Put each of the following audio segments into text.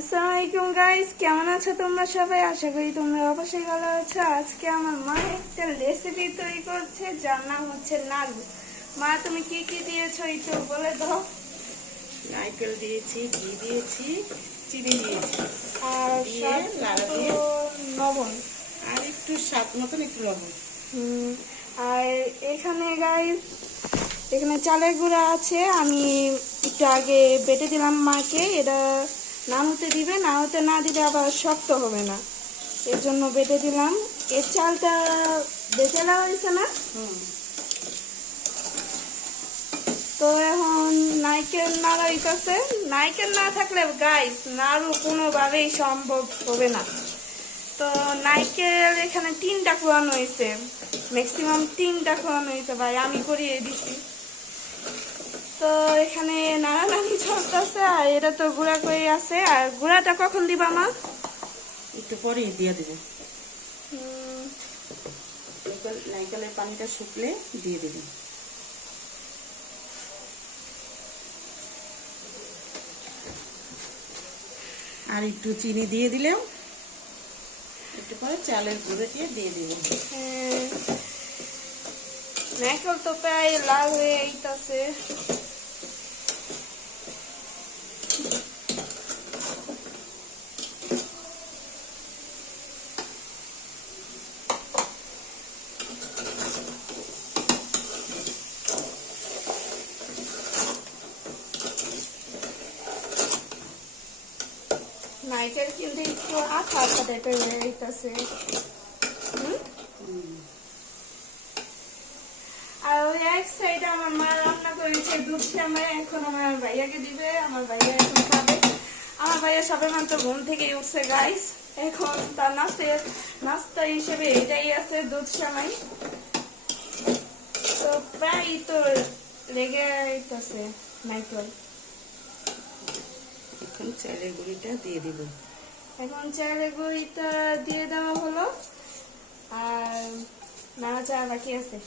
আসসালামু আলাইকুম গাইস, কেমন আছো তোমরা সবাই? আশা করি তোমরা অবশ্যই ভালো আছো। আজকে আমার মা একটা রেসিপি তৈরি করছে যার নাম হচ্ছে নাড়ু। মা, তুমি কি কি দিয়েছো একটু বলে দাও। নারকেল দিয়েছি, ঘি দিয়েছি, চিনি দিয়েছি, আর দিয়ে স্বাদ লাড়া মতো দিয়ে লবণ। আর একটু স্বাদ মতন একটু লবণ। আর এখানে গাইস, এখানে চালের গুঁড়া আছে। আমি একটু আগে বেটে দিলাম মাকে। এটা না হতে দিবে, না হতে না দিলে আবার শক্ত হবে না, এর জন্য বেটে দিলাম। এর চালটা বেটে নেওয়া হয়েছে না? তো এখন নারকেল নাড়া হইতেছে। নারকেল না থাকলে গাইস নাড়ু কোনোভাবেই সম্ভব হবে না। তো নারকেল এখানে 3টা কোয়ানো হয়েছে, ম্যাক্সিমাম 3টা কোয়ানো হয়েছে ভাই, আমি করিয়ে দিছি। তো এখানে নাড়ানাড়ি চলতেছে আর এটা তো গুঁড়া করে আছে। আর গুঁড়াটা কখন দিবা মা? একটু পরে দিয়ে দেবে। নারকেলের পানিটা শুকলে দিয়ে দেবে। আর একটু চিনি দিয়ে দিলেও একটু পরে চালের গুঁড়ো দিয়ে দেবে। নারকেল তো প্রায় লাল হয়ে আইতাছে। নারকেল কিন্তু একটু আঠা আঠা টাইপের হয়ে আইতাছে। আর ওই এক সাইডে আমার মা রান্না করেছে দুধ সেমাই, এখন আমার ভাইয়াকে দিবে। আমার ভাইয়া এখন খাবে। আমার ভাইয়া সবে মাত্র ঘুম থেকে উঠছে গাইস। এখন তার নাস্তা হিসেবে এটাই আছে, দুধ সেমাই। তো প্রায় তো লেগে আইতাছে নারকেল। এখন চালের গুঁড়িটা দিয়ে দিব। এখন চালের গুঁড়িটা দিয়ে দেওয়া হলো আর নাড়াচাড়া বাকি আছে।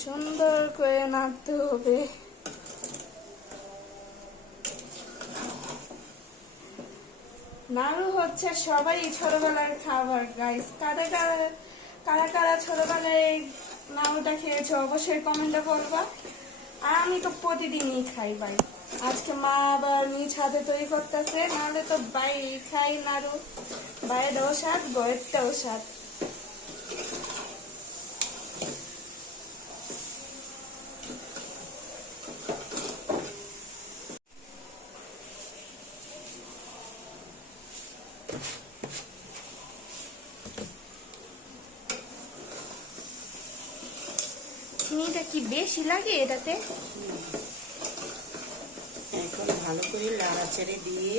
সুন্দর করে নাড়তে হবে। নাড়ু হচ্ছে সবাই ছোটবেলার খাবার গাইস। কারা কারা কারা কারা ছোটবেলায় নাড়ুটা খেয়েছো অবশ্যই কমেন্টে বলবা। আর আমি তো প্রতিদিনই খাই ভাই। আজকে মা আবার নিজ হাতে তৈরি করতেছে, নাহলে তো বাই খাই নাড়ু। বাইরেও স্বাদ, ঘরেরটাও স্বাদ। চিনিটা কি বেশি লাগে এটাতে? এখন ভালো করে লাড়া ছেড়ে দিয়ে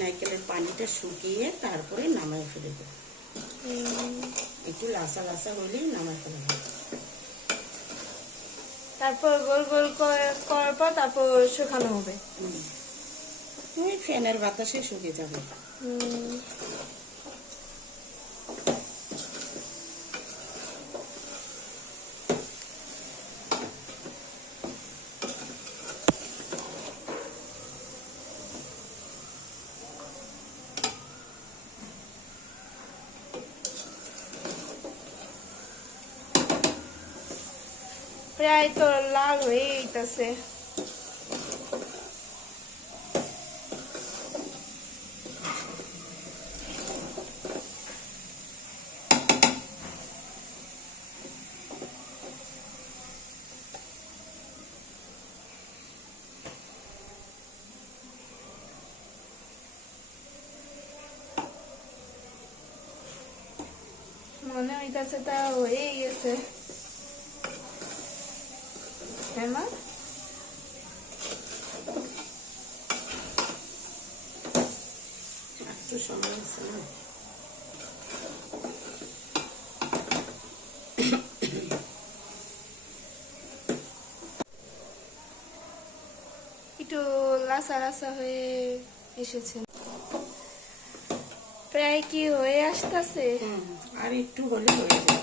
নারকেলের পানিটা শুকিয়ে তারপরে নামায় ফেলে দেবে। একটু লাসা লাসা হলেই নামায় ফেলে দেবে। তারপর গোল গোল করার পর তারপর শুকানো হবে। ওই ফ্যানের বাতাসে শুকিয়ে যাবে। প্রায় তো লাল হয়ে গেছে। মনে হইতাছে তা হয়ে গেছে। হ্যাঁ মা, একটু সময় আছে না? একটু লাসা লাসা হয়ে এসেছে। প্রায় কি হয়ে আসতেছে। আর একটু হলে হয়ে যাবে।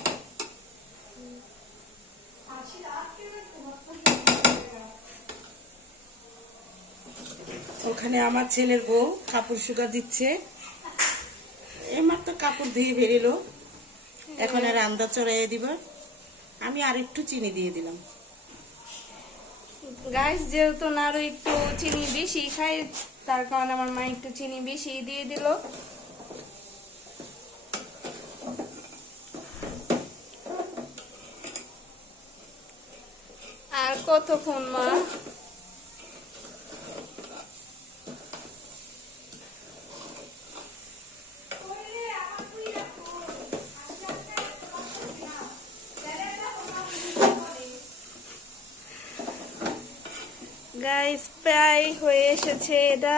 ওখানে আমার ছেলের বউ কাপড় শুকা দিচ্ছে। এইমাত্র কাপড় ধুয়ে বেরিলো, এখন আর আন্দা চড়াইয়ে দিব। আমি আর একটু চিনি দিয়ে দিলাম। গাইস যেহেতু নাড়ু একটু চিনি বেশি খায়, তার কারণে আমার মা একটু চিনি বেশি দিয়ে দিল। আর কতক্ষণ মা? গাইস প্রায় হয়ে এসেছে, এটা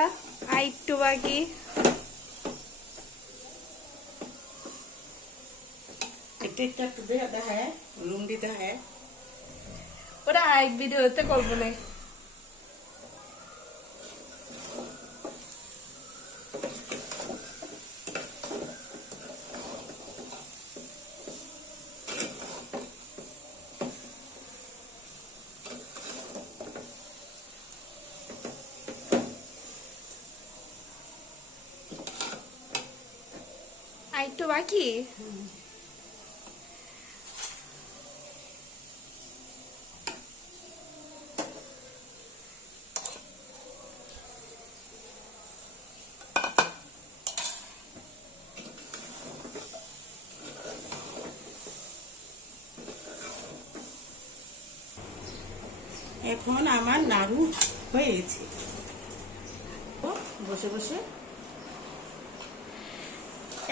আর একটু বাকি। একটু একটু একটু দেখা হ্যাঁ, লুম দিতে হ্যাঁ। ওটা এক ভিডিওতে করবো না। আর একটু বাকি। এখন আমার নাড়ু হয়েছে। বসে বসে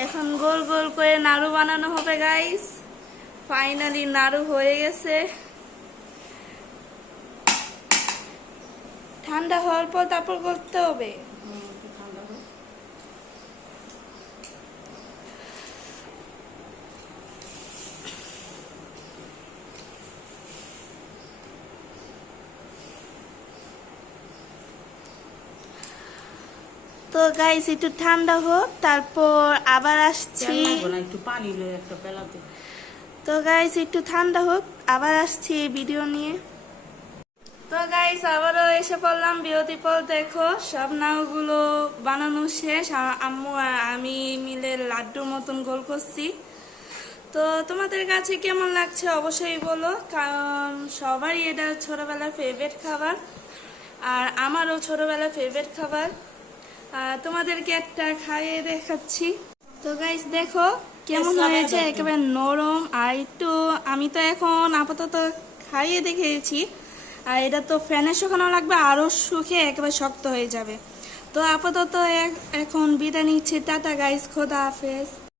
এখন গোল গোল করে নাড়ু বানানো হবে গাইস। ফাইনালি নাড়ু হয়ে গেছে। ঠান্ডা হওয়ার পর তারপর করতে হবে। ঠান্ডা হোক। তো গাইস একটু ঠান্ডা হোক, তারপর আবার আসছি। একটু পানি লয় একটা পেলাতে। তো গাইস একটু ঠান্ডা হোক, আবার আসছি ভিডিও নিয়ে। তো গাইস আবারও এসে পড়লাম বিরতি পর। দেখো সব নাড়ুগুলো বানানো শেষ। আম্মু আর আমি মিলে লাড্ডুর মতন গোল করছি। তো তোমাদের কাছে কেমন লাগছে অবশ্যই বলো, কারণ সবারই এটা ছোটবেলার ফেভারিট খাবার, আর আমারও ছোটবেলার ফেভারিট খাবার। তোমাদেরকে একটা খাইয়ে দেখাচ্ছি। তো গাইস দেখো কেমন হয়েছে, একেবারে নরম। আর একটু আমি তো এখন আপাতত খাইয়ে দেখেছি, আর এটা তো ফ্যানে শুকানো লাগবে, আরো শুকিয়ে একেবারে শক্ত হয়ে যাবে। তো আপাতত এখন বিদায় নিচ্ছি। টাটা গাইস, খোদা হাফেজ।